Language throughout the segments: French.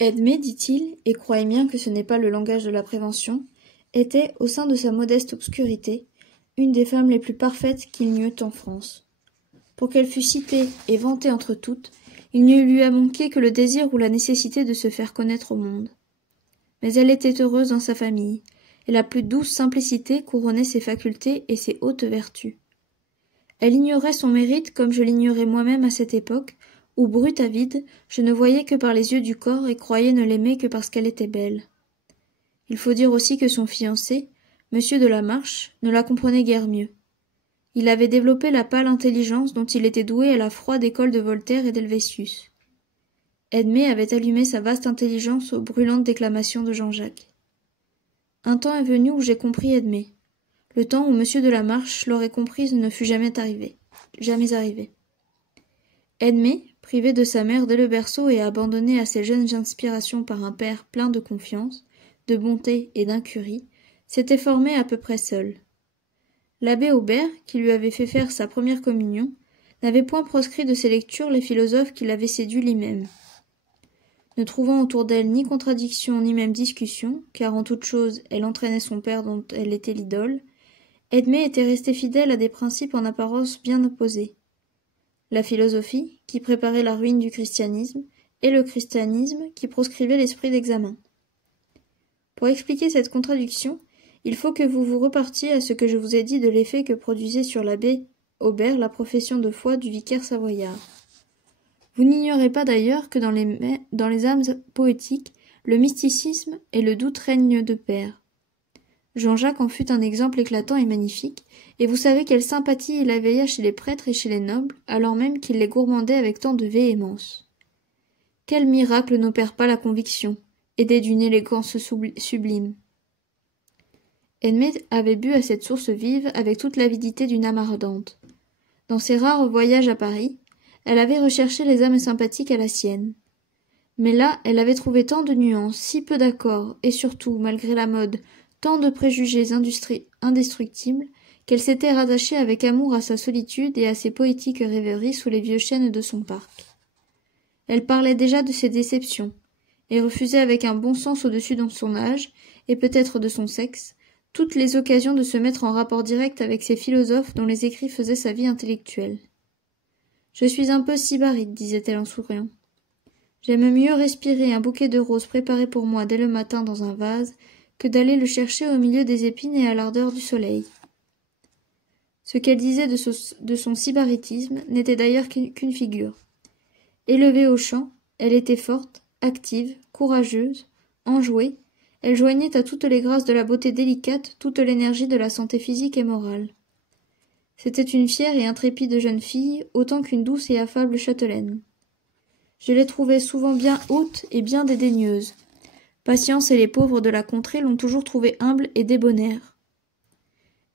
Edmé, dit-il, et croyez bien que ce n'est pas le langage de la prévention, était, au sein de sa modeste obscurité, une des femmes les plus parfaites qu'il n'y eût en France. Pour qu'elle fût citée et vantée entre toutes, il ne lui a manqué que le désir ou la nécessité de se faire connaître au monde. Mais elle était heureuse dans sa famille, et la plus douce simplicité couronnait ses facultés et ses hautes vertus. Elle ignorait son mérite comme je l'ignorais moi-même à cette époque, où, brute avide, je ne voyais que par les yeux du corps et croyais ne l'aimer que parce qu'elle était belle. Il faut dire aussi que son fiancé, Monsieur de la Marche, ne la comprenait guère mieux. Il avait développé la pâle intelligence dont il était doué à la froide école de Voltaire et d'Helvétius. Edmé avait allumé sa vaste intelligence aux brûlantes déclamations de Jean-Jacques. Un temps est venu où j'ai compris Edmé. Le temps où Monsieur de la Marche l'aurait comprise ne fut jamais arrivé. Edmé, privé de sa mère dès le berceau et abandonné à ses jeunes inspirations par un père plein de confiance, de bonté et d'incurie, s'était formé à peu près seul. L'abbé Aubert, qui lui avait fait faire sa première communion, n'avait point proscrit de ses lectures les philosophes qui l'avaient séduit lui-même. Ne trouvant autour d'elle ni contradiction ni même discussion, car en toute chose elle entraînait son père dont elle était l'idole, Edmé était resté fidèle à des principes en apparence bien opposés. La philosophie, qui préparait la ruine du christianisme, et le christianisme, qui proscrivait l'esprit d'examen. Pour expliquer cette contradiction, il faut que vous vous repartiez à ce que je vous ai dit de l'effet que produisait sur l'abbé Aubert la profession de foi du vicaire savoyard. Vous n'ignorez pas d'ailleurs que dans les âmes poétiques, le mysticisme et le doute règnent de pair. Jean-Jacques en fut un exemple éclatant et magnifique, et vous savez quelle sympathie il éveilla chez les prêtres et chez les nobles, alors même qu'il les gourmandait avec tant de véhémence. Quel miracle n'opère pas la conviction, aidée d'une élégance sublime. Edmé avait bu à cette source vive avec toute l'avidité d'une âme ardente. Dans ses rares voyages à Paris, elle avait recherché les âmes sympathiques à la sienne. Mais là, elle avait trouvé tant de nuances, si peu d'accords, et surtout, malgré la mode, tant de préjugés indestructibles, qu'elle s'était rattachée avec amour à sa solitude et à ses poétiques rêveries sous les vieux chênes de son parc. Elle parlait déjà de ses déceptions, et refusait avec un bon sens au-dessus de son âge, et peut-être de son sexe, toutes les occasions de se mettre en rapport direct avec ces philosophes dont les écrits faisaient sa vie intellectuelle. « Je suis un peu sybarite, disait-elle en souriant. J'aime mieux respirer un bouquet de roses préparé pour moi dès le matin dans un vase que d'aller le chercher au milieu des épines et à l'ardeur du soleil. » Ce qu'elle disait de son sybaritisme n'était d'ailleurs qu'une figure. Élevée au chant, elle était forte, active, courageuse, enjouée, elle joignait à toutes les grâces de la beauté délicate toute l'énergie de la santé physique et morale. C'était une fière et intrépide jeune fille, autant qu'une douce et affable châtelaine. Je l'ai trouvée souvent bien haute et bien dédaigneuse. Patience et les pauvres de la contrée l'ont toujours trouvée humble et débonnaire.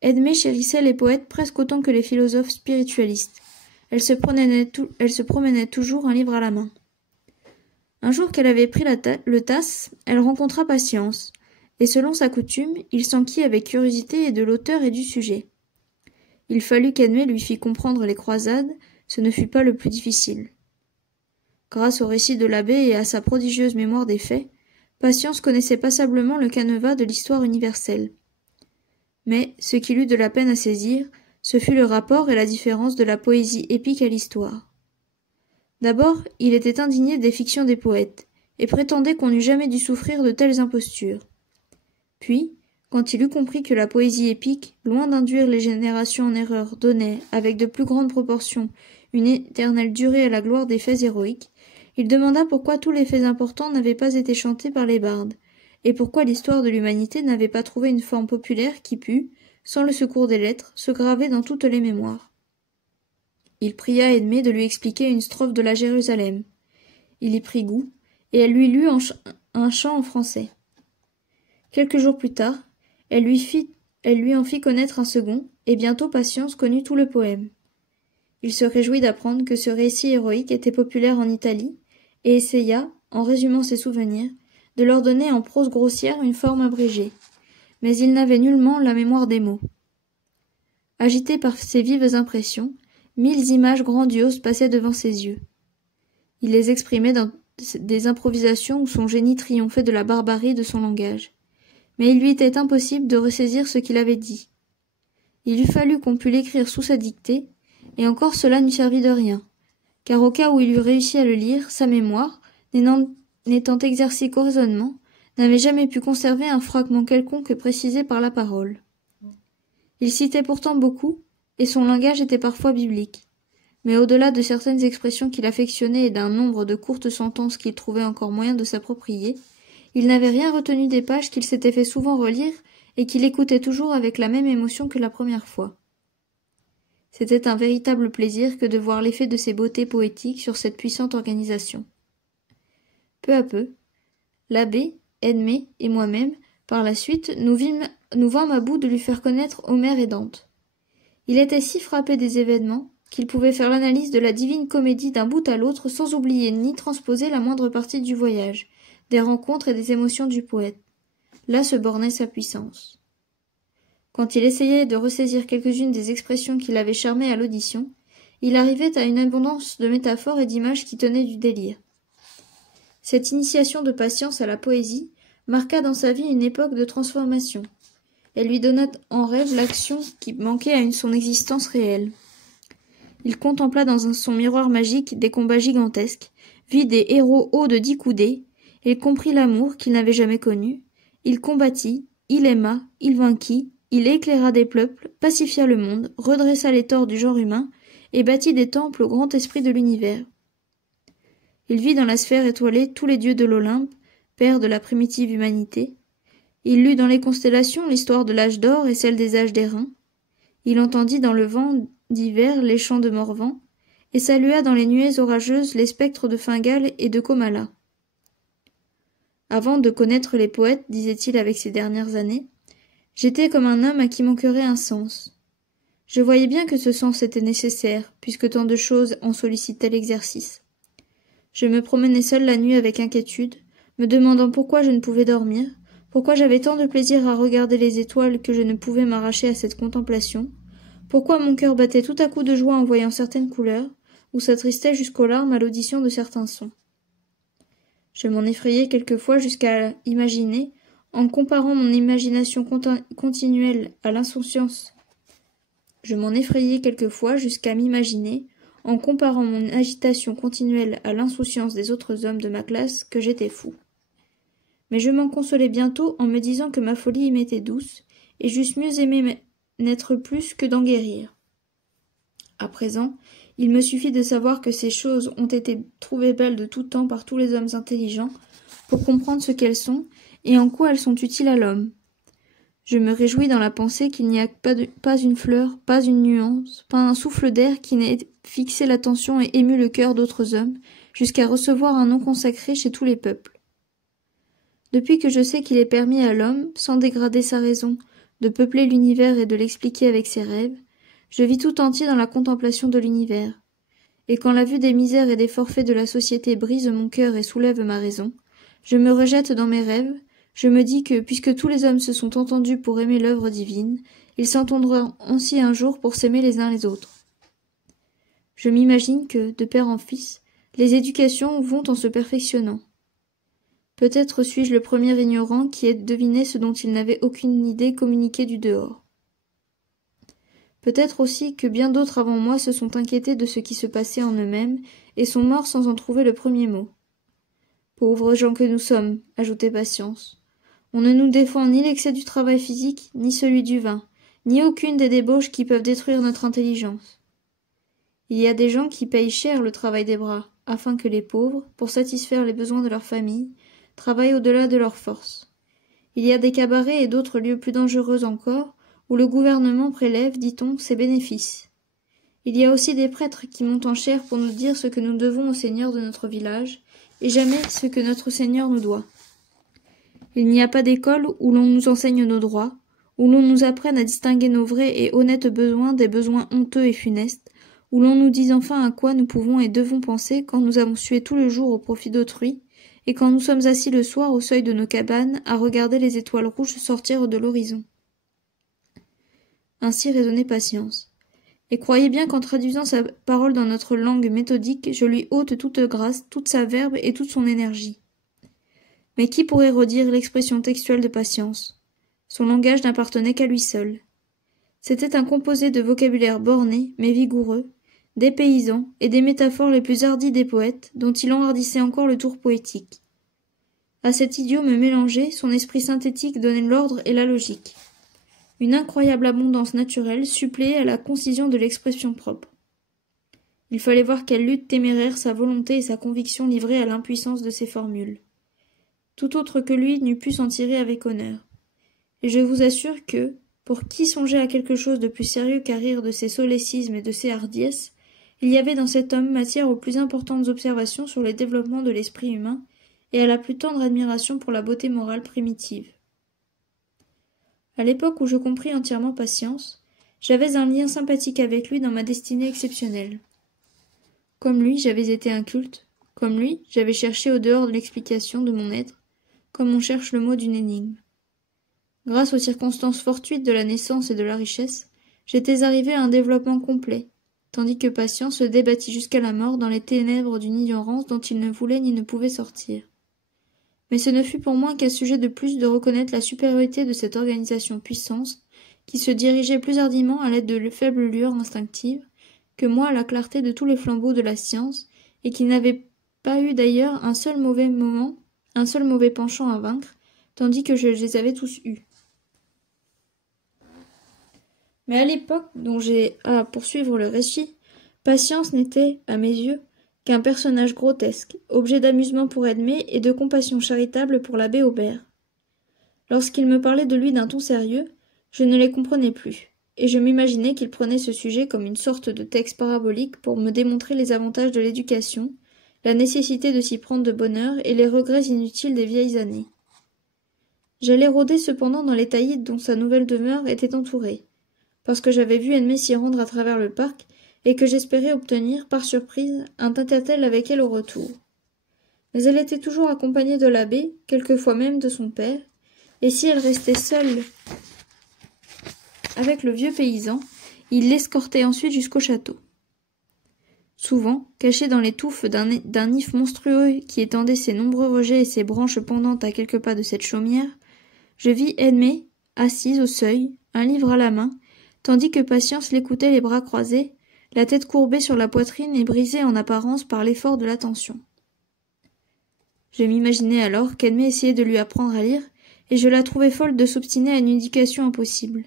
Edmé chérissait les poètes presque autant que les philosophes spiritualistes. Elle se promenait toujours un livre à la main. Un jour qu'elle avait pris le tasse, elle rencontra Patience, et selon sa coutume, il s'enquit avec curiosité et de l'auteur et du sujet. Il fallut qu'Edmé lui fît comprendre les croisades, ce ne fut pas le plus difficile. Grâce au récit de l'abbé et à sa prodigieuse mémoire des faits, Patience connaissait passablement le canevas de l'histoire universelle. Mais, ce qu'il eut de la peine à saisir, ce fut le rapport et la différence de la poésie épique à l'histoire. D'abord, il était indigné des fictions des poètes, et prétendait qu'on n'eût jamais dû souffrir de telles impostures. Puis, quand il eut compris que la poésie épique, loin d'induire les générations en erreur, donnait, avec de plus grandes proportions, une éternelle durée à la gloire des faits héroïques, il demanda pourquoi tous les faits importants n'avaient pas été chantés par les bardes, et pourquoi l'histoire de l'humanité n'avait pas trouvé une forme populaire qui pût, sans le secours des lettres, se graver dans toutes les mémoires. Il pria Edmé de lui expliquer une strophe de la Jérusalem. Il y prit goût, et elle lui lut un chant en français. Quelques jours plus tard, elle lui en fit connaître un second, et bientôt Patience connut tout le poème. Il se réjouit d'apprendre que ce récit héroïque était populaire en Italie, et essaya, en résumant ses souvenirs, de leur donner en prose grossière une forme abrégée. Mais il n'avait nullement la mémoire des mots. Agité par ces vives impressions, 1000 images grandioses passaient devant ses yeux. Il les exprimait des improvisations où son génie triomphait de la barbarie de son langage. Mais il lui était impossible de ressaisir ce qu'il avait dit. Il eût fallu qu'on pût l'écrire sous sa dictée, et encore cela n'eût servi de rien, car au cas où il eût réussi à le lire, sa mémoire, n'étant exercée qu'au raisonnement, n'avait jamais pu conserver un fragment quelconque précisé par la parole. Il citait pourtant beaucoup, et son langage était parfois biblique. Mais au-delà de certaines expressions qu'il affectionnait et d'un nombre de courtes sentences qu'il trouvait encore moyen de s'approprier, il n'avait rien retenu des pages qu'il s'était fait souvent relire et qu'il écoutait toujours avec la même émotion que la première fois. C'était un véritable plaisir que de voir l'effet de ces beautés poétiques sur cette puissante organisation. Peu à peu, l'abbé, Edmé et moi-même, par la suite, nous vîmes à bout de lui faire connaître Homère et Dante. Il était si frappé des événements qu'il pouvait faire l'analyse de la divine comédie d'un bout à l'autre sans oublier ni transposer la moindre partie du voyage, des rencontres et des émotions du poète. Là se bornait sa puissance. Quand il essayait de ressaisir quelques-unes des expressions qui l'avaient charmé à l'audition, il arrivait à une abondance de métaphores et d'images qui tenaient du délire. Cette initiation de patience à la poésie marqua dans sa vie une époque de transformation. Elle lui donna en rêve l'action qui manquait à son existence réelle. Il contempla dans son miroir magique des combats gigantesques, vit des héros hauts de 10 coudées, il comprit l'amour qu'il n'avait jamais connu, il combattit, il aima, il vainquit, il éclaira des peuples, pacifia le monde, redressa les torts du genre humain et bâtit des temples au grand esprit de l'univers. Il vit dans la sphère étoilée tous les dieux de l'Olympe, père de la primitive humanité. Il lut dans les constellations l'histoire de l'âge d'or et celle des âges d'airain. Il entendit dans le vent d'hiver les chants de Morvan, et salua dans les nuées orageuses les spectres de Fingal et de Comala. Avant de connaître les poètes, disait-il avec ses dernières années, j'étais comme un homme à qui manquerait un sens. Je voyais bien que ce sens était nécessaire, puisque tant de choses en sollicitaient l'exercice. Je me promenais seul la nuit avec inquiétude, me demandant pourquoi je ne pouvais dormir, pourquoi j'avais tant de plaisir à regarder les étoiles que je ne pouvais m'arracher à cette contemplation, pourquoi mon cœur battait tout à coup de joie en voyant certaines couleurs, ou s'attristait jusqu'aux larmes à l'audition de certains sons. Je m'en effrayais quelquefois jusqu'à imaginer, en comparant mon imagination continuelle à l'insouciance. Je m'en effrayais quelquefois jusqu'à m'imaginer, en comparant mon agitation continuelle à l'insouciance des autres hommes de ma classe, que j'étais fou. Mais je m'en consolais bientôt en me disant que ma folie m'était douce, et j'eusse mieux aimé n'être plus que d'en guérir. À présent, il me suffit de savoir que ces choses ont été trouvées belles de tout temps par tous les hommes intelligents, pour comprendre ce qu'elles sont, et en quoi elles sont utiles à l'homme. Je me réjouis dans la pensée qu'il n'y a pas une fleur, pas une nuance, pas un souffle d'air qui n'ait fixé l'attention et ému le cœur d'autres hommes, jusqu'à recevoir un nom consacré chez tous les peuples. Depuis que je sais qu'il est permis à l'homme, sans dégrader sa raison, de peupler l'univers et de l'expliquer avec ses rêves, je vis tout entier dans la contemplation de l'univers. Et quand la vue des misères et des forfaits de la société brise mon cœur et soulève ma raison, je me rejette dans mes rêves, je me dis que, puisque tous les hommes se sont entendus pour aimer l'œuvre divine, ils s'entendront ainsi un jour pour s'aimer les uns les autres. Je m'imagine que, de père en fils, les éducations vont en se perfectionnant. Peut-être suis-je le premier ignorant qui ait deviné ce dont il n'avait aucune idée communiquée du dehors. Peut-être aussi que bien d'autres avant moi se sont inquiétés de ce qui se passait en eux-mêmes et sont morts sans en trouver le premier mot. Pauvres gens que nous sommes, ajoutait Patience. On ne nous défend ni l'excès du travail physique, ni celui du vin, ni aucune des débauches qui peuvent détruire notre intelligence. Il y a des gens qui payent cher le travail des bras, afin que les pauvres, pour satisfaire les besoins de leur famille, travaillent au-delà de leurs forces. Il y a des cabarets et d'autres lieux plus dangereux encore, où le gouvernement prélève, dit-on, ses bénéfices. Il y a aussi des prêtres qui montent en chair pour nous dire ce que nous devons au Seigneur de notre village, et jamais ce que notre Seigneur nous doit. Il n'y a pas d'école où l'on nous enseigne nos droits, où l'on nous apprenne à distinguer nos vrais et honnêtes besoins des besoins honteux et funestes, où l'on nous dise enfin à quoi nous pouvons et devons penser quand nous avons sué tout le jour au profit d'autrui, et quand nous sommes assis le soir au seuil de nos cabanes à regarder les étoiles rouges sortir de l'horizon. Ainsi raisonnait Patience. Et croyez bien qu'en traduisant sa parole dans notre langue méthodique, je lui ôte toute grâce, toute sa verve et toute son énergie. Mais qui pourrait redire l'expression textuelle de Patience? Son langage n'appartenait qu'à lui seul. C'était un composé de vocabulaire borné, mais vigoureux, dépaysant, et des métaphores les plus hardies des poètes, dont il enhardissait encore le tour poétique. À cet idiome mélangé, son esprit synthétique donnait l'ordre et la logique. Une incroyable abondance naturelle suppléait à la concision de l'expression propre. Il fallait voir quelle lutte téméraire sa volonté et sa conviction livraient à l'impuissance de ses formules. Tout autre que lui n'eût pu s'en tirer avec honneur. Et je vous assure que, pour qui songeait à quelque chose de plus sérieux qu'à rire de ses solécismes et de ses hardiesses, il y avait dans cet homme matière aux plus importantes observations sur les développements de l'esprit humain et à la plus tendre admiration pour la beauté morale primitive. À l'époque où je compris entièrement Patience, j'avais un lien sympathique avec lui dans ma destinée exceptionnelle. Comme lui, j'avais été inculte, comme lui, j'avais cherché au dehors de l'explication de mon être, comme on cherche le mot d'une énigme. Grâce aux circonstances fortuites de la naissance et de la richesse, j'étais arrivé à un développement complet, tandis que Patience se débattit jusqu'à la mort dans les ténèbres d'une ignorance dont il ne voulait ni ne pouvait sortir. Mais ce ne fut pour moi qu'un sujet de plus de reconnaître la supériorité de cette organisation puissance, qui se dirigeait plus hardiment à l'aide de faibles lueurs instinctives, que moi à la clarté de tous les flambeaux de la science, et qui n'avait pas eu d'ailleurs un seul mauvais penchant à vaincre, tandis que je les avais tous eus. Mais à l'époque dont j'ai à poursuivre le récit, Patience n'était, à mes yeux, qu'un personnage grotesque, objet d'amusement pour Edmé et de compassion charitable pour l'abbé Aubert. Lorsqu'il me parlait de lui d'un ton sérieux, je ne les comprenais plus, et je m'imaginais qu'il prenait ce sujet comme une sorte de texte parabolique pour me démontrer les avantages de l'éducation, la nécessité de s'y prendre de bonne heure et les regrets inutiles des vieilles années. J'allais rôder cependant dans les taillis dont sa nouvelle demeure était entourée, parce que j'avais vu Edmé s'y rendre à travers le parc, et que j'espérais obtenir, par surprise, un tête-à-tête avec elle au retour. Mais elle était toujours accompagnée de l'abbé, quelquefois même de son père, et si elle restait seule avec le vieux paysan, il l'escortait ensuite jusqu'au château. Souvent, caché dans les touffes d'un if monstrueux qui étendait ses nombreux rejets et ses branches pendantes à quelques pas de cette chaumière, je vis Edmé, assise au seuil, un livre à la main, tandis que Patience l'écoutait les bras croisés, la tête courbée sur la poitrine et brisée en apparence par l'effort de l'attention. Je m'imaginais alors qu'Edmé essayait de lui apprendre à lire, et je la trouvais folle de s'obstiner à une éducation impossible.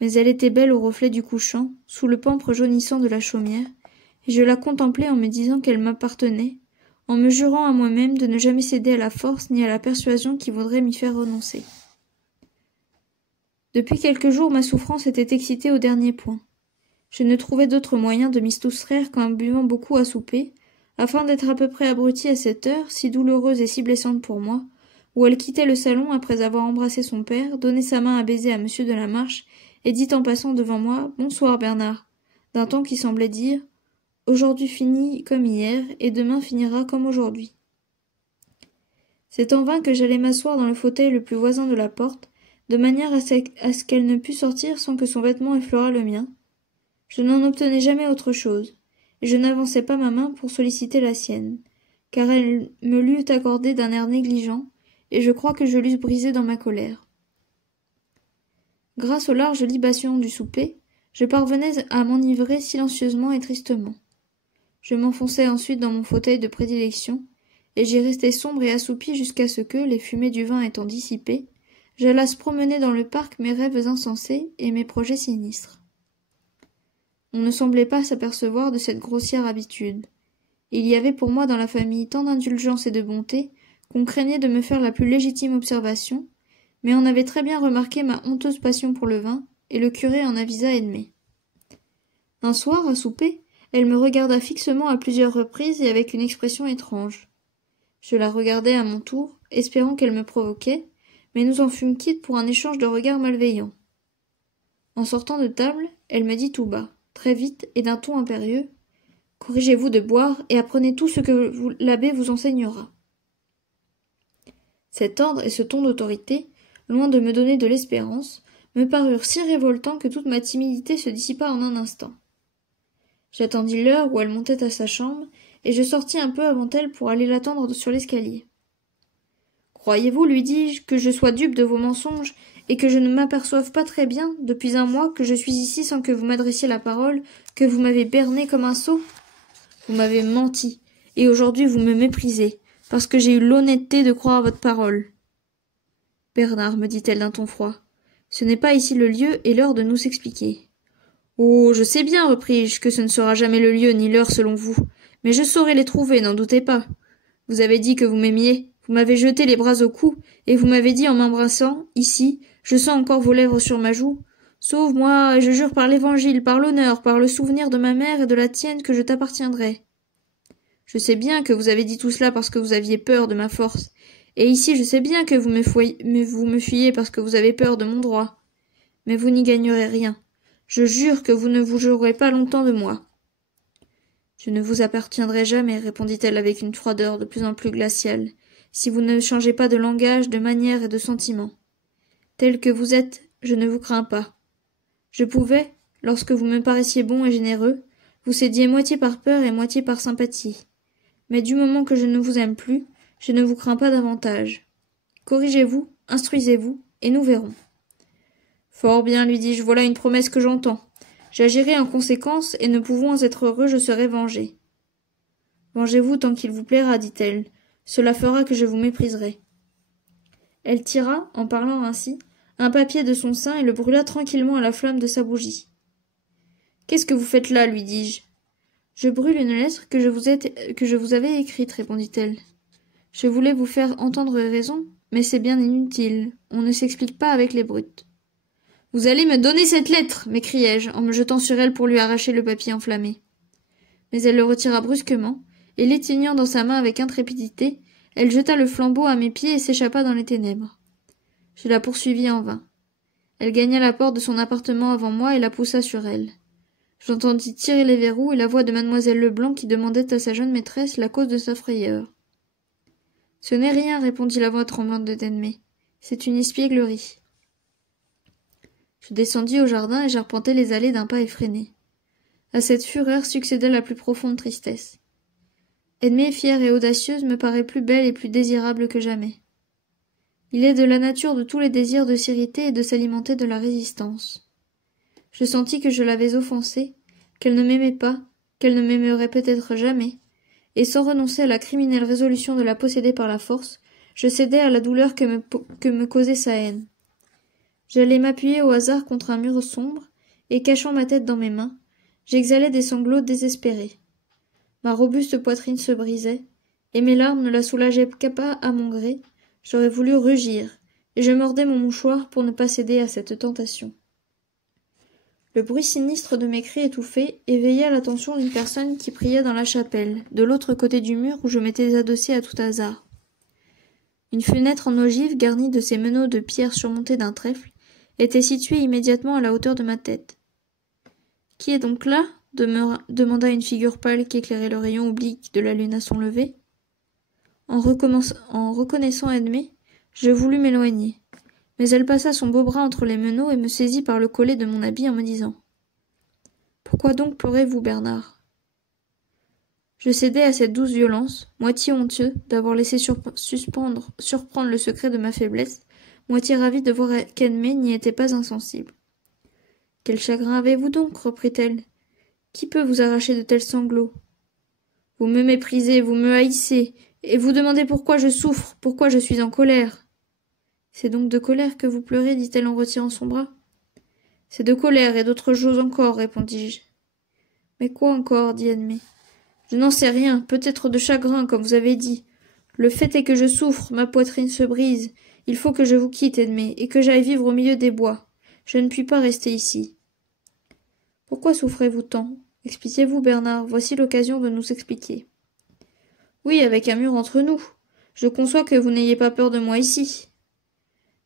Mais elle était belle au reflet du couchant, sous le pampre jaunissant de la chaumière, et je la contemplais en me disant qu'elle m'appartenait, en me jurant à moi-même de ne jamais céder à la force ni à la persuasion qui voudrait m'y faire renoncer. Depuis quelques jours, ma souffrance était excitée au dernier point. Je ne trouvais d'autre moyen de m'y soustraire qu'en buvant beaucoup à souper, afin d'être à peu près abrutie à cette heure, si douloureuse et si blessante pour moi, où elle quittait le salon après avoir embrassé son père, donné sa main à baiser à monsieur de la Marche, et dit en passant devant moi « Bonsoir Bernard », d'un ton qui semblait dire « Aujourd'hui finit comme hier, et demain finira comme aujourd'hui ». C'est en vain que j'allais m'asseoir dans le fauteuil le plus voisin de la porte, de manière à ce qu'elle ne pût sortir sans que son vêtement effleurât le mien. Je n'en obtenais jamais autre chose, et je n'avançais pas ma main pour solliciter la sienne, car elle me l'eût accordée d'un air négligent, et je crois que je l'eusse brisée dans ma colère. Grâce aux larges libations du souper, je parvenais à m'enivrer silencieusement et tristement. Je m'enfonçai ensuite dans mon fauteuil de prédilection, et j'y restai sombre et assoupi jusqu'à ce que, les fumées du vin étant dissipées, j'allasse promener dans le parc mes rêves insensés et mes projets sinistres. On ne semblait pas s'apercevoir de cette grossière habitude. Il y avait pour moi dans la famille tant d'indulgence et de bonté qu'on craignait de me faire la plus légitime observation, mais on avait très bien remarqué ma honteuse passion pour le vin, et le curé en avisa Edmé. Un soir, à souper, elle me regarda fixement à plusieurs reprises et avec une expression étrange. Je la regardai à mon tour, espérant qu'elle me provoquait, mais nous en fûmes quittes pour un échange de regards malveillants. En sortant de table, elle me dit tout bas, très vite et d'un ton impérieux, « Corrigez-vous de boire et apprenez tout ce que l'abbé vous enseignera. » Cet ordre et ce ton d'autorité, loin de me donner de l'espérance, me parurent si révoltants que toute ma timidité se dissipa en un instant. J'attendis l'heure où elle montait à sa chambre, et je sortis un peu avant elle pour aller l'attendre sur l'escalier. « Croyez-vous, lui dis-je, que je sois dupe de vos mensonges, et que je ne m'aperçoive pas très bien, depuis un mois, que je suis ici sans que vous m'adressiez la parole, que vous m'avez berné comme un sot? Vous m'avez menti, et aujourd'hui vous me méprisez, parce que j'ai eu l'honnêteté de croire à votre parole. » « Bernard, me dit-elle d'un ton froid, ce n'est pas ici le lieu et l'heure de nous expliquer. »« Oh, je sais bien, repris-je, que ce ne sera jamais le lieu ni l'heure selon vous, mais je saurai les trouver, n'en doutez pas. Vous avez dit que vous m'aimiez, vous m'avez jeté les bras au cou, et vous m'avez dit en m'embrassant, ici, je sens encore vos lèvres sur ma joue. Sauve-moi, et je jure par l'Évangile, par l'honneur, par le souvenir de ma mère et de la tienne que je t'appartiendrai. Je sais bien que vous avez dit tout cela parce que vous aviez peur de ma force, et ici je sais bien que vous me fuyez parce que vous avez peur de mon droit. Mais vous n'y gagnerez rien. Je jure que vous ne vous jouerez pas longtemps de moi. Je ne vous appartiendrai jamais, répondit-elle avec une froideur de plus en plus glaciale, si vous ne changez pas de langage, de manière et de sentiment. Tel que vous êtes, je ne vous crains pas. Je pouvais, lorsque vous me paraissiez bon et généreux, vous sédier moitié par peur et moitié par sympathie. Mais du moment que je ne vous aime plus, je ne vous crains pas davantage. Corrigez-vous, instruisez-vous, et nous verrons. Fort bien, lui dis-je, voilà une promesse que j'entends. J'agirai en conséquence, et ne pouvant être heureux, je serai vengé. Vengez-vous tant qu'il vous plaira, dit-elle. Cela fera que je vous mépriserai. Elle tira, en parlant ainsi, un papier de son sein et le brûla tranquillement à la flamme de sa bougie. Qu'est-ce que vous faites là, lui dis-je. Je brûle une lettre que je vous avais écrite, répondit-elle. Je voulais vous faire entendre raison, mais c'est bien inutile. On ne s'explique pas avec les brutes. Vous allez me donner cette lettre, m'écriai-je, en me jetant sur elle pour lui arracher le papier enflammé. Mais elle le retira brusquement, et l'éteignant dans sa main avec intrépidité, elle jeta le flambeau à mes pieds et s'échappa dans les ténèbres. Je la poursuivis en vain. Elle gagna la porte de son appartement avant moi et la poussa sur elle. J'entendis tirer les verrous et la voix de mademoiselle Leblanc qui demandait à sa jeune maîtresse la cause de sa frayeur. « Ce n'est rien, répondit la voix tremblante de Denmée. C'est une espièglerie. » Je descendis au jardin et j'arpentai les allées d'un pas effréné. À cette fureur succédait la plus profonde tristesse. Edmée, fière et audacieuse, me paraît plus belle et plus désirable que jamais. Il est de la nature de tous les désirs de s'irriter et de s'alimenter de la résistance. Je sentis que je l'avais offensée, qu'elle ne m'aimait pas, qu'elle ne m'aimerait peut-être jamais, et sans renoncer à la criminelle résolution de la posséder par la force, je cédai à la douleur que me causait sa haine. J'allais m'appuyer au hasard contre un mur sombre, et cachant ma tête dans mes mains, j'exhalais des sanglots désespérés. Ma robuste poitrine se brisait, et mes larmes ne la soulageaient pas à mon gré. J'aurais voulu rugir, et je mordais mon mouchoir pour ne pas céder à cette tentation. Le bruit sinistre de mes cris étouffés éveilla l'attention d'une personne qui priait dans la chapelle, de l'autre côté du mur où je m'étais adossé à tout hasard. Une fenêtre en ogive garnie de ces meneaux de pierre surmontés d'un trèfle était située immédiatement à la hauteur de ma tête. « Qui est donc là ?» demanda une figure pâle qui éclairait le rayon oblique de la lune à son lever. En reconnaissant Edmée, je voulus m'éloigner, mais elle passa son beau bras entre les meneaux et me saisit par le collet de mon habit en me disant « Pourquoi donc pleurez-vous, Bernard ?» Je cédai à cette douce violence, moitié honteux d'avoir laissé surprendre le secret de ma faiblesse, moitié ravi de voir qu'Edmée n'y était pas insensible. « Quel chagrin avez-vous donc ?» reprit-elle. « Qui peut vous arracher de tels sanglots ? Vous me méprisez, vous me haïssez, et vous demandez pourquoi je souffre, pourquoi je suis en colère. » « C'est donc de colère que vous pleurez, dit-elle en retirant son bras. « C'est de colère et d'autres choses encore, répondis-je. »« Mais quoi encore ?» dit Edmée. « Je n'en sais rien, peut-être de chagrin, comme vous avez dit. Le fait est que je souffre, ma poitrine se brise. Il faut que je vous quitte, Edmée, et que j'aille vivre au milieu des bois. Je ne puis pas rester ici. »« Pourquoi souffrez-vous tant ? Expliquez-vous, Bernard, voici l'occasion de nous expliquer. »« Oui, avec un mur entre nous. Je conçois que vous n'ayez pas peur de moi ici. »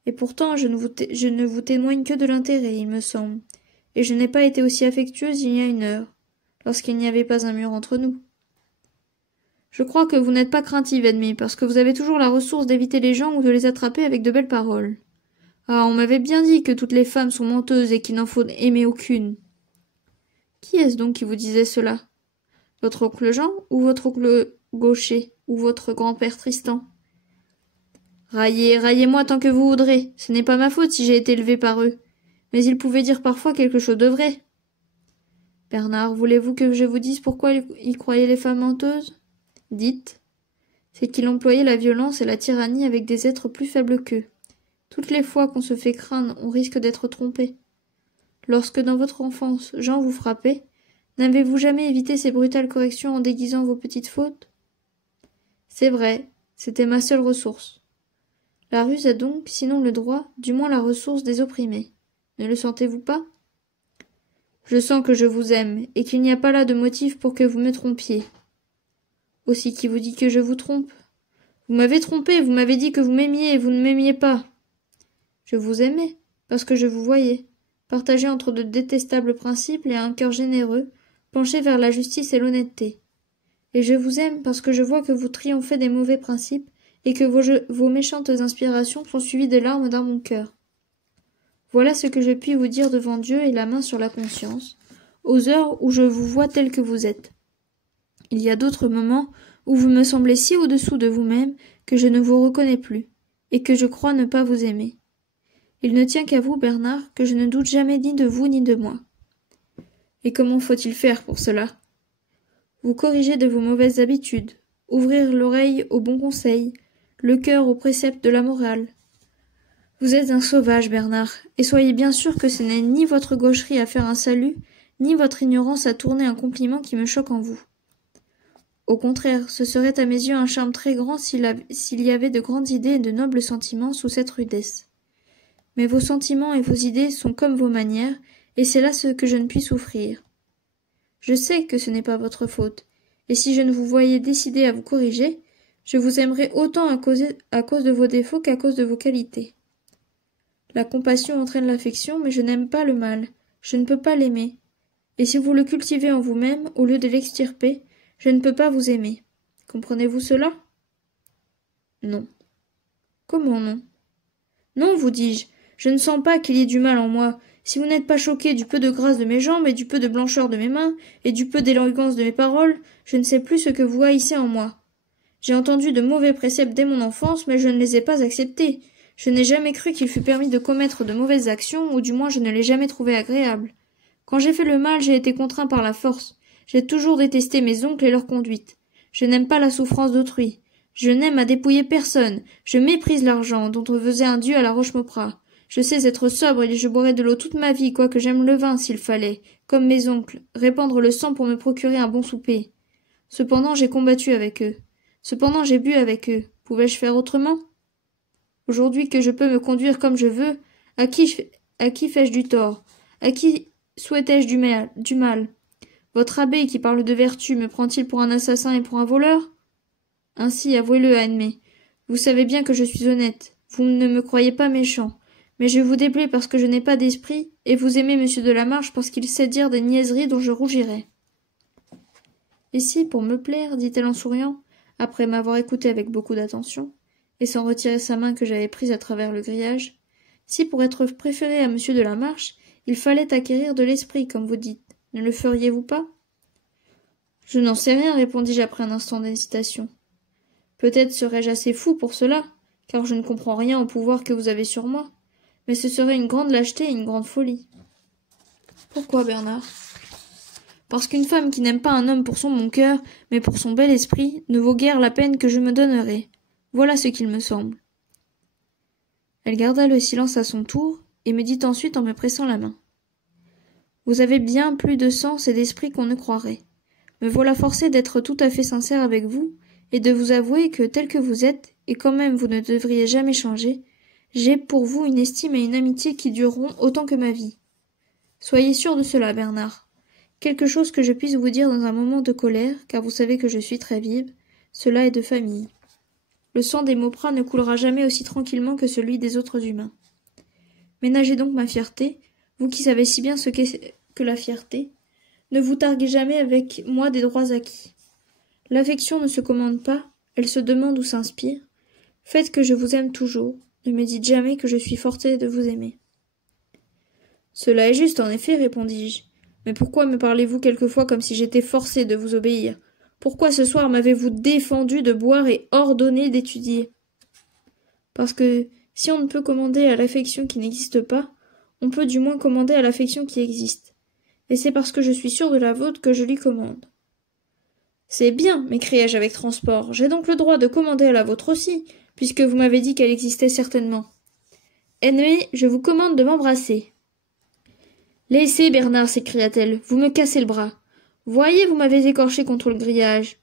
Et pourtant, je ne vous témoigne que de l'intérêt, il me semble, et je n'ai pas été aussi affectueuse il y a une heure, lorsqu'il n'y avait pas un mur entre nous. Je crois que vous n'êtes pas craintive, Edmée, parce que vous avez toujours la ressource d'éviter les gens ou de les attraper avec de belles paroles. Ah, on m'avait bien dit que toutes les femmes sont menteuses et qu'il n'en faut aimer aucune. Qui est-ce donc qui vous disait cela? Votre oncle Jean ou votre oncle Gaucher ou votre grand-père Tristan? Raillez, raillez-moi tant que vous voudrez. Ce n'est pas ma faute si j'ai été élevé par eux. Mais ils pouvaient dire parfois quelque chose de vrai. Bernard, voulez-vous que je vous dise pourquoi ils croyaient les femmes menteuses? Dites. C'est qu'ils employaient la violence et la tyrannie avec des êtres plus faibles qu'eux. Toutes les fois qu'on se fait craindre, on risque d'être trompé. Lorsque dans votre enfance, Jean vous frappait, n'avez-vous jamais évité ces brutales corrections en déguisant vos petites fautes? C'est vrai, c'était ma seule ressource. La ruse a donc, sinon le droit, du moins la ressource des opprimés. Ne le sentez-vous pas? Je sens que je vous aime, et qu'il n'y a pas là de motif pour que vous me trompiez. Aussi qui vous dit que je vous trompe? Vous m'avez trompé, vous m'avez dit que vous m'aimiez et vous ne m'aimiez pas. Je vous aimais, parce que je vous voyais, partagé entre de détestables principes et un cœur généreux, penché vers la justice et l'honnêteté. Et je vous aime parce que je vois que vous triomphez des mauvais principes et que vos méchantes inspirations sont suivies des larmes dans mon cœur. Voilà ce que je puis vous dire devant Dieu et la main sur la conscience, aux heures où je vous vois tel que vous êtes. Il y a d'autres moments où vous me semblez si au-dessous de vous-même que je ne vous reconnais plus, et que je crois ne pas vous aimer. Il ne tient qu'à vous, Bernard, que je ne doute jamais ni de vous ni de moi. Et comment faut-il faire pour cela? Vous corriger de vos mauvaises habitudes, ouvrir l'oreille aux bons conseils, le cœur aux préceptes de la morale. Vous êtes un sauvage, Bernard, et soyez bien sûr que ce n'est ni votre gaucherie à faire un salut, ni votre ignorance à tourner un compliment qui me choque en vous. Au contraire, ce serait à mes yeux un charme très grand s'il y avait de grandes idées et de nobles sentiments sous cette rudesse. Mais vos sentiments et vos idées sont comme vos manières, et c'est là ce que je ne puis souffrir. Je sais que ce n'est pas votre faute, et si je ne vous voyais décidé à vous corriger, je vous aimerais autant à cause de vos défauts qu'à cause de vos qualités. La compassion entraîne l'affection, mais je n'aime pas le mal, je ne peux pas l'aimer. Et si vous le cultivez en vous-même, au lieu de l'extirper, je ne peux pas vous aimer. Comprenez-vous cela? Non. Comment non? Non, vous dis-je, je ne sens pas qu'il y ait du mal en moi. Si vous n'êtes pas choqué du peu de grâce de mes jambes et du peu de blancheur de mes mains et du peu d'élégance de mes paroles, je ne sais plus ce que vous haïssez en moi. J'ai entendu de mauvais préceptes dès mon enfance, mais je ne les ai pas acceptés. Je n'ai jamais cru qu'il fût permis de commettre de mauvaises actions, ou du moins je ne l'ai jamais trouvé agréable. Quand j'ai fait le mal, j'ai été contraint par la force. J'ai toujours détesté mes oncles et leur conduite. Je n'aime pas la souffrance d'autrui. Je n'aime à dépouiller personne. Je méprise l'argent, dont on faisait un dieu à la Rochemauprain. Je sais être sobre et je boirai de l'eau toute ma vie, quoique j'aime le vin s'il fallait, comme mes oncles, répandre le sang pour me procurer un bon souper. Cependant, j'ai combattu avec eux. Cependant, j'ai bu avec eux. Pouvais-je faire autrement? Aujourd'hui que je peux me conduire comme je veux, à qui fais-je du tort? À qui souhaitais-je du mal? Votre abbé qui parle de vertu me prend-il pour un assassin et pour un voleur? Ainsi, avouez-le, Anne-Mé. Vous savez bien que je suis honnête. Vous ne me croyez pas méchant. Mais je vous déplais parce que je n'ai pas d'esprit, et vous aimez monsieur de la Marche parce qu'il sait dire des niaiseries dont je rougirais. Et si, pour me plaire, dit-elle en souriant, après m'avoir écouté avec beaucoup d'attention, et sans retirer sa main que j'avais prise à travers le grillage, si pour être préféré à monsieur de la Marche, il fallait acquérir de l'esprit, comme vous dites, ne le feriez-vous pas? Je n'en sais rien, répondis-je après un instant d'hésitation. Peut-être serais-je assez fou pour cela, car je ne comprends rien au pouvoir que vous avez sur moi, mais ce serait une grande lâcheté et une grande folie. Pourquoi, Bernard? Parce qu'une femme qui n'aime pas un homme pour son bon cœur, mais pour son bel esprit, ne vaut guère la peine que je me donnerais. Voilà ce qu'il me semble. Elle garda le silence à son tour, et me dit ensuite en me pressant la main. Vous avez bien plus de sens et d'esprit qu'on ne croirait. Me voilà forcée d'être tout à fait sincère avec vous, et de vous avouer que tel que vous êtes, et quand même vous ne devriez jamais changer, j'ai pour vous une estime et une amitié qui dureront autant que ma vie. Soyez sûr de cela, Bernard. Quelque chose que je puisse vous dire dans un moment de colère, car vous savez que je suis très vive, cela est de famille. Le sang des Mauprat ne coulera jamais aussi tranquillement que celui des autres humains. Ménagez donc ma fierté, vous qui savez si bien ce qu'est que la fierté. Ne vous targuez jamais avec moi des droits acquis. L'affection ne se commande pas, elle se demande ou s'inspire. Faites que je vous aime toujours, Ne me dites jamais que je suis forcée de vous aimer. Cela est juste, en effet, répondis-je. Mais pourquoi me parlez-vous quelquefois comme si j'étais forcée de vous obéir? Pourquoi ce soir m'avez-vous défendu de boire et ordonné d'étudier? Parce que si on ne peut commander à l'affection qui n'existe pas, on peut du moins commander à l'affection qui existe. Et c'est parce que je suis sûre de la vôtre que je lui commande. C'est bien, m'écriai-je avec transport. J'ai donc le droit de commander à la vôtre aussi, puisque vous m'avez dit qu'elle existait certainement. Ennemi, je vous commande de m'embrasser. Laissez, Bernard, s'écria-t-elle, vous me cassez le bras. Voyez, vous m'avez écorché contre le grillage.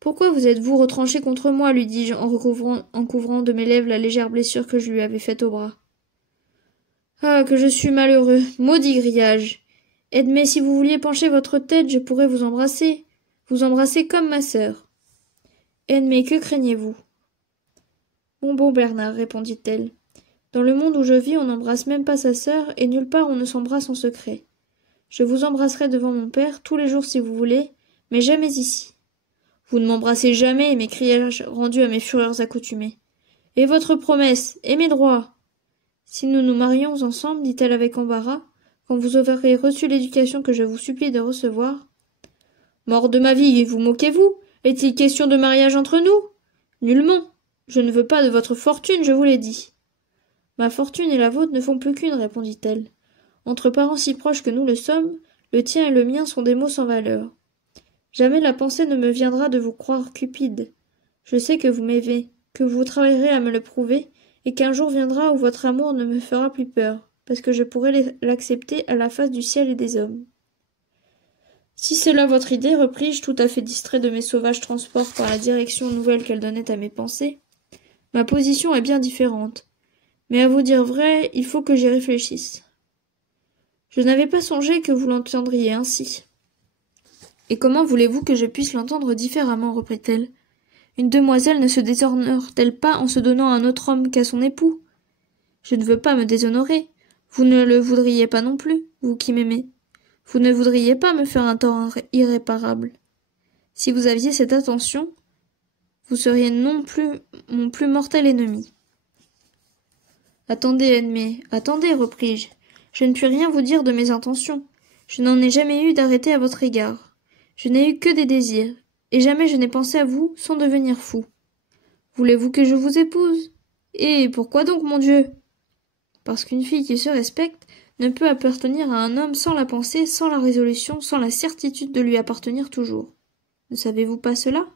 Pourquoi vous êtes-vous retranché contre moi, lui dis-je en couvrant de mes lèvres la légère blessure que je lui avais faite au bras. Ah, que je suis malheureux, maudit grillage. Edmé, si vous vouliez pencher votre tête, je pourrais vous embrasser comme ma sœur. Edmé, que craignez-vous? Bon, Bernard, répondit-elle. Dans le monde où je vis, on n'embrasse même pas sa sœur, et nulle part on ne s'embrasse en secret. Je vous embrasserai devant mon père tous les jours si vous voulez, mais jamais ici. Vous ne m'embrassez jamais, m'écriai-je, rendu à mes fureurs accoutumées. Et votre promesse, et mes droits? Si nous nous marions ensemble, dit-elle avec embarras, quand vous aurez reçu l'éducation que je vous supplie de recevoir. Mort de ma vie, vous moquez-vous? Est-il question de mariage entre nous? Nullement. Je ne veux pas de votre fortune, je vous l'ai dit. Ma fortune et la vôtre ne font plus qu'une, répondit-elle. Entre parents si proches que nous le sommes, le tien et le mien sont des mots sans valeur. Jamais la pensée ne me viendra de vous croire cupide. Je sais que vous m'aimez, que vous travaillerez à me le prouver, et qu'un jour viendra où votre amour ne me fera plus peur, parce que je pourrai l'accepter à la face du ciel et des hommes. Si c'est là votre idée, repris-je, tout à fait distrait de mes sauvages transports par la direction nouvelle qu'elle donnait à mes pensées, ma position est bien différente. Mais à vous dire vrai, il faut que j'y réfléchisse. Je n'avais pas songé que vous l'entendriez ainsi. Et comment voulez-vous que je puisse l'entendre différemment, reprit-elle. Une demoiselle ne se déshonore-t-elle pas en se donnant à un autre homme qu'à son époux? Je ne veux pas me déshonorer. Vous ne le voudriez pas non plus, vous qui m'aimez. Vous ne voudriez pas me faire un tort irréparable. Si vous aviez cette attention, vous seriez non plus mon plus mortel ennemi. Attendez, Edmé, attendez, repris-je. Je ne puis rien vous dire de mes intentions. Je n'en ai jamais eu d'arrêté à votre égard. Je n'ai eu que des désirs, et jamais je n'ai pensé à vous sans devenir fou. Voulez-vous que je vous épouse? Et pourquoi donc, mon Dieu? Parce qu'une fille qui se respecte ne peut appartenir à un homme sans la pensée, sans la résolution, sans la certitude de lui appartenir toujours. Ne savez-vous pas cela?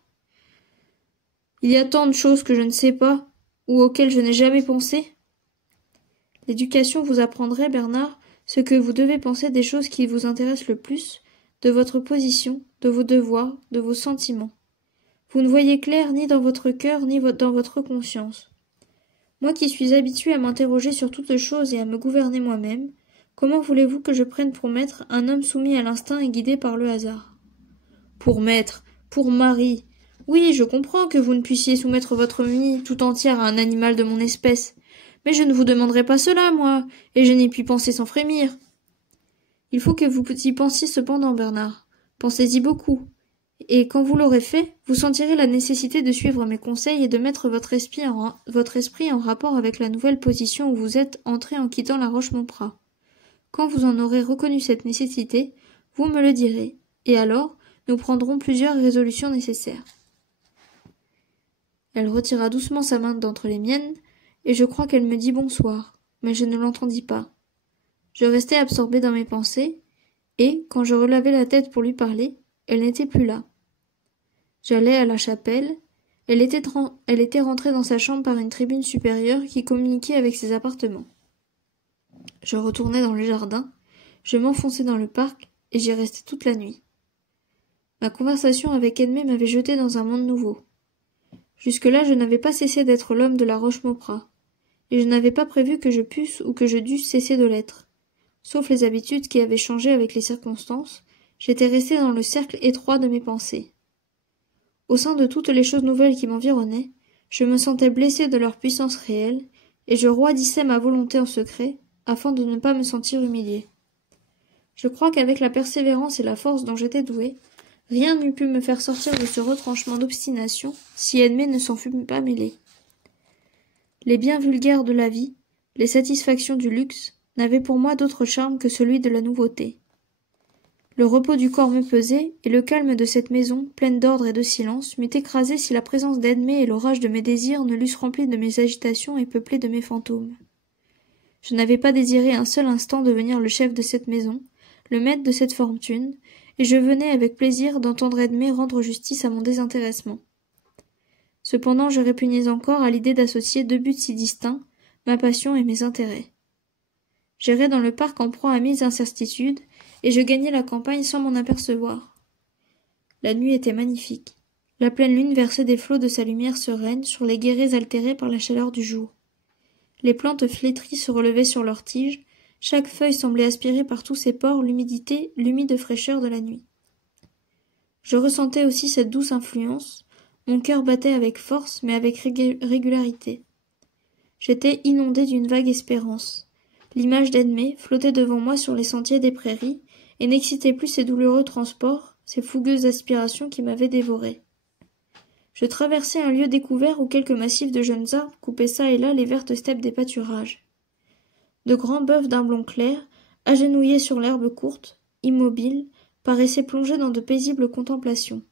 Il y a tant de choses que je ne sais pas, ou auxquelles je n'ai jamais pensé. L'éducation vous apprendrait, Bernard, ce que vous devez penser des choses qui vous intéressent le plus, de votre position, de vos devoirs, de vos sentiments. Vous ne voyez clair ni dans votre cœur, ni dans votre conscience. Moi qui suis habitué à m'interroger sur toutes choses et à me gouverner moi-même, comment voulez-vous que je prenne pour maître un homme soumis à l'instinct et guidé par le hasard? Pour maître, pour mari. Oui, je comprends que vous ne puissiez soumettre votre vie tout entière à un animal de mon espèce. Mais je ne vous demanderai pas cela, moi, et je n'y puis penser sans frémir. Il faut que vous y pensiez cependant, Bernard. Pensez-y beaucoup. Et quand vous l'aurez fait, vous sentirez la nécessité de suivre mes conseils et de mettre votre esprit en rapport avec la nouvelle position où vous êtes entré en quittant la Roche-Maumprat. Quand vous en aurez reconnu cette nécessité, vous me le direz, et alors nous prendrons plusieurs résolutions nécessaires. Elle retira doucement sa main d'entre les miennes, et je crois qu'elle me dit bonsoir, mais je ne l'entendis pas. Je restai absorbé dans mes pensées, et, quand je relevai la tête pour lui parler, elle n'était plus là. J'allai à la chapelle. Elle était rentrée dans sa chambre par une tribune supérieure qui communiquait avec ses appartements. Je retournai dans le jardin, je m'enfonçai dans le parc, et j'y restai toute la nuit. Ma conversation avec Edmé m'avait jeté dans un monde nouveau. Jusque-là, je n'avais pas cessé d'être l'homme de la Roche-Maumprat, et je n'avais pas prévu que je pusse ou que je dusse cesser de l'être. Sauf les habitudes qui avaient changé avec les circonstances, j'étais resté dans le cercle étroit de mes pensées. Au sein de toutes les choses nouvelles qui m'environnaient, je me sentais blessé de leur puissance réelle, et je roidissais ma volonté en secret, afin de ne pas me sentir humilié. Je crois qu'avec la persévérance et la force dont j'étais doué, rien n'eût pu me faire sortir de ce retranchement d'obstination si Edmé ne s'en fût pas mêlé. Les biens vulgaires de la vie, les satisfactions du luxe, n'avaient pour moi d'autre charme que celui de la nouveauté. Le repos du corps me pesait, et le calme de cette maison, pleine d'ordre et de silence, m'eût écrasé si la présence d'Edmé et l'orage de mes désirs ne l'eussent rempli de mes agitations et peuplé de mes fantômes. Je n'avais pas désiré un seul instant devenir le chef de cette maison, le maître de cette fortune, et je venais avec plaisir d'entendre Edmé rendre justice à mon désintéressement. Cependant je répugnais encore à l'idée d'associer deux buts si distincts, ma passion et mes intérêts. J'errais dans le parc en proie à mille incertitudes, et je gagnais la campagne sans m'en apercevoir. La nuit était magnifique. La pleine lune versait des flots de sa lumière sereine sur les guérets altérés par la chaleur du jour. Les plantes flétries se relevaient sur leurs tiges, chaque feuille semblait aspirer par tous ses pores l'humide fraîcheur de la nuit. Je ressentais aussi cette douce influence, mon cœur battait avec force, mais avec régularité. J'étais inondé d'une vague espérance. L'image d'Edmé flottait devant moi sur les sentiers des prairies, et n'excitait plus ces douloureux transports, ces fougueuses aspirations qui m'avaient dévoré. Je traversais un lieu découvert où quelques massifs de jeunes arbres coupaient çà et là les vertes steppes des pâturages. De grands bœufs d'un blond clair, agenouillés sur l'herbe courte, immobiles, paraissaient plongés dans de paisibles contemplations.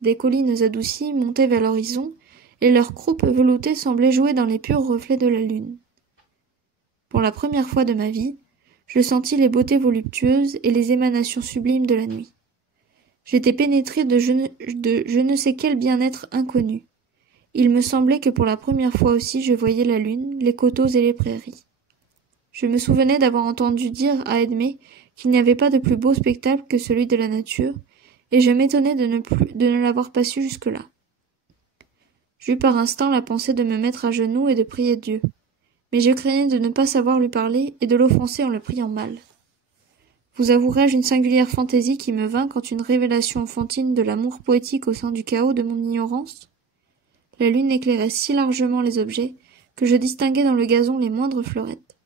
Des collines adoucies montaient vers l'horizon, et leurs croupes veloutées semblaient jouer dans les purs reflets de la lune. Pour la première fois de ma vie, je sentis les beautés voluptueuses et les émanations sublimes de la nuit. J'étais pénétré de je ne sais quel bien-être inconnu. Il me semblait que pour la première fois aussi je voyais la lune, les coteaux et les prairies. Je me souvenais d'avoir entendu dire à Edmé qu'il n'y avait pas de plus beau spectacle que celui de la nature, et je m'étonnais de ne l'avoir pas su jusque-là. J'eus par instant la pensée de me mettre à genoux et de prier Dieu. Mais je craignais de ne pas savoir lui parler et de l'offenser en le priant mal. Vous avouerai-je une singulière fantaisie qui me vint quand une révélation enfantine de l'amour poétique au sein du chaos de mon ignorance? La lune éclairait si largement les objets que je distinguais dans le gazon les moindres fleurettes.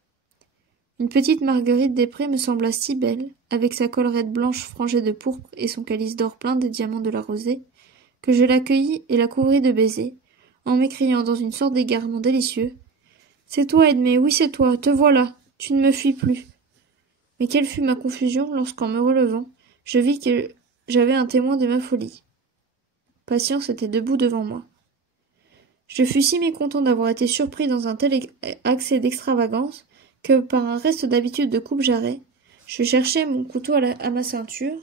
Une petite marguerite des prés me sembla si belle, avec sa collerette blanche frangée de pourpre et son calice d'or plein des diamants de la rosée, que je l'accueillis et la couvris de baisers, en m'écriant dans une sorte d'égarement délicieux: « C'est toi, Edmé, oui c'est toi, te voilà, tu ne me fuis plus. » Mais quelle fut ma confusion lorsqu'en me relevant, je vis que j'avais un témoin de ma folie. Patience était debout devant moi. Je fus si mécontent d'avoir été surpris dans un tel accès d'extravagance que, par un reste d'habitude de coupe-jarret, je cherchai mon couteau à ma ceinture,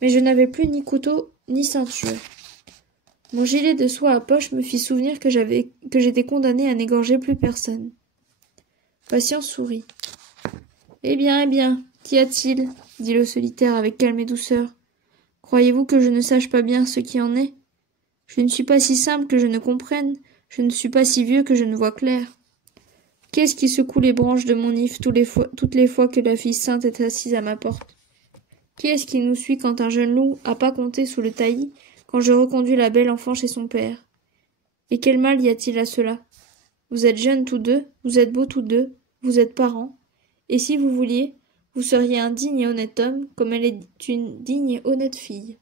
mais je n'avais plus ni couteau ni ceinture. Mon gilet de soie à poche me fit souvenir que j'étais condamné à n'égorger plus personne. Patience sourit. « Eh bien, qu'y a-t-il » dit le solitaire avec calme et douceur. « Croyez-vous que je ne sache pas bien ce qui en est? Je ne suis pas si simple que je ne comprenne, je ne suis pas si vieux que je ne vois clair. Qu'est-ce qui secoue les branches de mon if toutes les fois que la fille sainte est assise à ma porte? Qui est-ce qui nous suit quand un jeune loup a pas compté sous le taillis, quand je reconduis la belle enfant chez son père? Et quel mal y a-t-il à cela? Vous êtes jeunes tous deux, vous êtes beaux tous deux, vous êtes parents, et si vous vouliez, vous seriez un digne et honnête homme, comme elle est une digne et honnête fille.